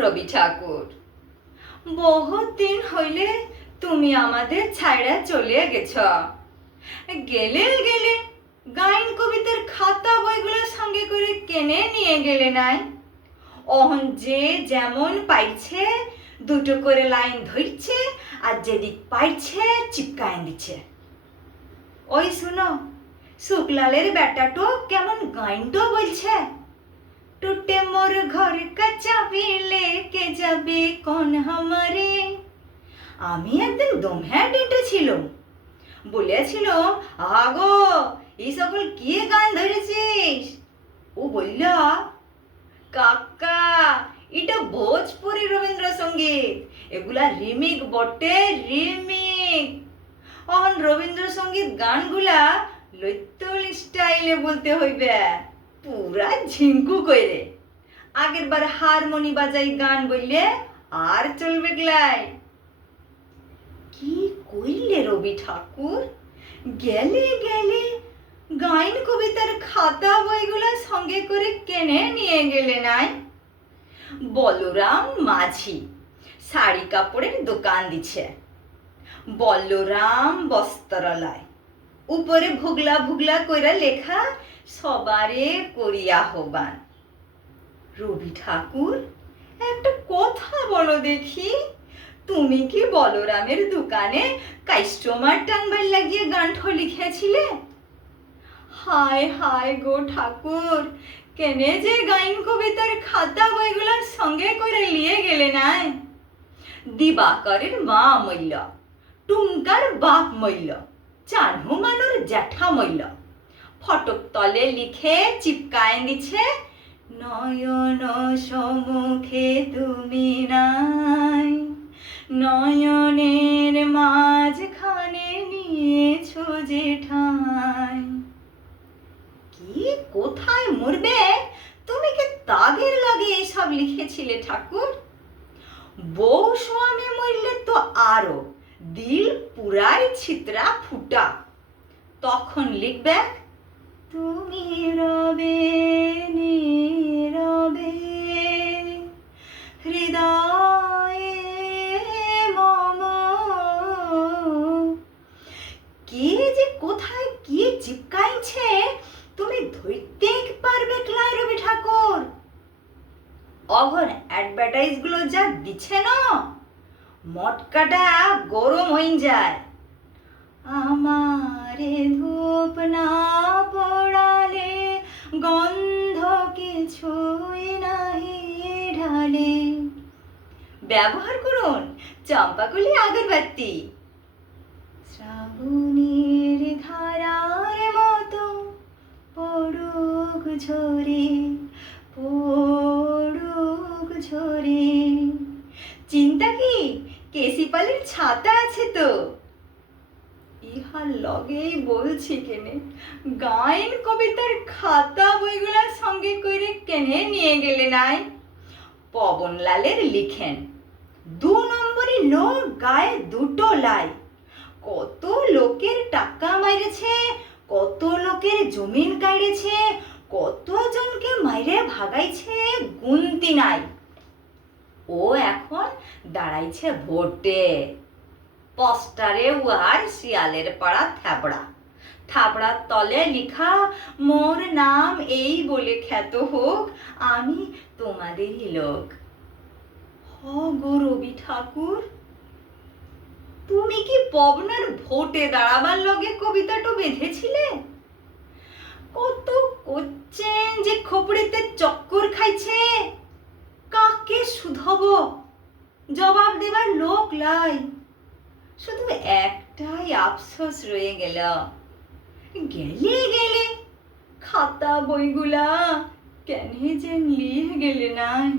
রবি ঠাকুর, বহুত দিন হইলে তুমি আমাদের ছাইড়া চলে গেছ। গেলে গেলে গাইন কবিতার খাতা বইগুলো সঙ্গে করে কেনে নিয়ে গেলে নাই? অহন যে যেমন পাইছে দুটো করে লাইন ধরছে আর যেদিক পাইছে চিপকায় দিচ্ছে। ওই শুনো, শুক্লালের বেটাটো কেমন গাইনটো বলছে, টুটে মোর ঘর কা চাবি লেকে যাবে কোন হামারে। আমি একদিন দমহ্যা ডেটেছিল, বলেছিল আগো এই সকল কি গান ধরেছিস? ও বলল, কাকা এটা ভোজপুরি রবীন্দ্রসঙ্গীত, এগুলা রিমিক বটে, রিমিক। অহন রবীন্দ্রসঙ্গীত গানগুলা লৈতল স্টাইলে বলতে হইবে, পুরা ঝিঙ্কু কইরে। আগের বার হারমোনি বাজাই গান বললে আর চলবে গলাই। কি কইলে রবি ঠাকুর, গেলে গেলে গাইন কবিতার খাতা বইগুলা সঙ্গে করে কেনে নিয়ে গেলে নাই? বলরাম মাঝি শাড়ি কাপড়ের দোকান দিছে, বলরাম বস্ত্রালয়, উপরে ভুগলা ভুগলা কইরা লেখা সবারে করিয়া হবান। রবি ঠাকুর, একটা কথা বলো দেখি, তুমি কি বলরামের দোকানে কাস্টমার টানবার লাগিয়ে গানঠ লিখেছিলে? হায় হায় গো ঠাকুর, কেনে যে গাইন কবিতার খাতা বইগুলার সঙ্গে করে নিয়ে গেলে নাই? দিবাকরের মা মইল, টুঙ্কার বাপ মইল, চানহু মানুর জ্যাঠা মইল, ফটক তলে লিখে চিপকায় দিছে, নয়ন সমুখে তুমি নাই, নয়নের মাঝখানে নিয়েছো যে ঠাই। কি কোথায় মরবে তুমি কি তাগের লাগে এসব লিখেছিলে ঠাকুর? বউ স্বামী মরলে তো আরো দিল পুরাই ছিত্রা ফুটা, তখন লিখবে, তুমি রবে নীরবে হৃদয়ে মম। কে যে কোথায় কি চিপকাইছে তুমি ধরতে পারবে ক্লাই রবি ঠাকুর? অঘর অ্যাডভার্টাইজ গুলো যা দিচ্ছে না, মটকাটা গরম হয়ে যায়। আমারে ধূপ না পড়ালে গন্ধ কিছুই নাহি ঢালে। ব্যবহার করুন চম্পাকলি আগরবাতি। শ্রাবণের ধারার মতো পড়ুক ঝরে, পড়ুক ঝরে। চিন্তা কি, কেসিপালের ছাতা আছে তো। ইহার লগেই বলছি কেনে গাইন কবিতার খাতা বইগুলার সঙ্গে করে কেনে নিয়ে গেলে নাই? পবনলালের লিখেন, 2 নম্বরে লোক গায়ে দুটো লাই, কত লোকের টাকা মাইরেছে, কত লোকের জমিন কাইরেছে, কতজনকে মাইরে ভাগাইছে গুনতি নাই। ও এখন দাঁড়াইছে ভোটে, পোস্টারে উহার শিয়ালের পাড়া থাবড়া, থাবড়ার তলে লিখা, মোর নাম এই বলে খ্যাত হোক, আমি তোমাদেরই লোক। হ গো রবি ঠাকুর, তুমি কি পবনার ভোটে দাঁড়াবার লগে কবিতাটা বেঁধেছিলে? কত কোচ্চেন যে খোপড়িতে চক্কর খাইছে, কাকে শুধব, জবাব দেবার লোক লাই। শুধু একটাই আফসোস রয়ে গেল, গেলে গেলে খাতা বইগুলা কেনে যে লিয়ে গেলে নাই?